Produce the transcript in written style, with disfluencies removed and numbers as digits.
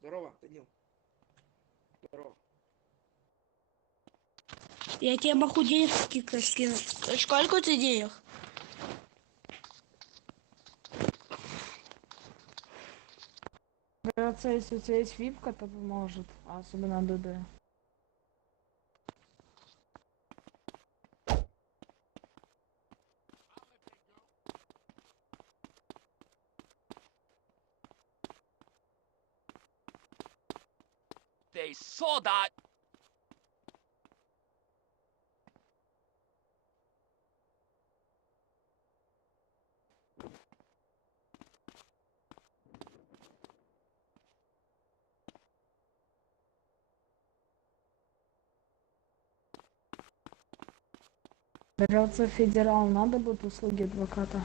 Здорово, Данил. Здорово. Я тебе могу денег скинуть. Сколько у тебя денег? Кажется, если у тебя есть випка, то поможет, особенно ДД. They saw that. Кажется, федерал надо будет услуги адвоката.